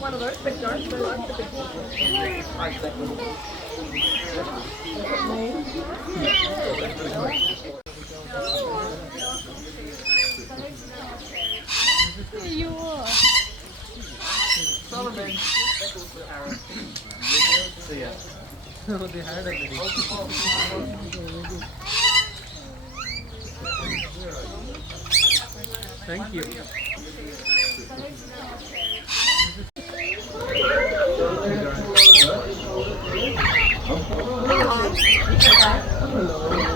One of those big darts, they like the big There you are. Solomon. Parrot. See ya. Oh, they had already. Thank you. Hello.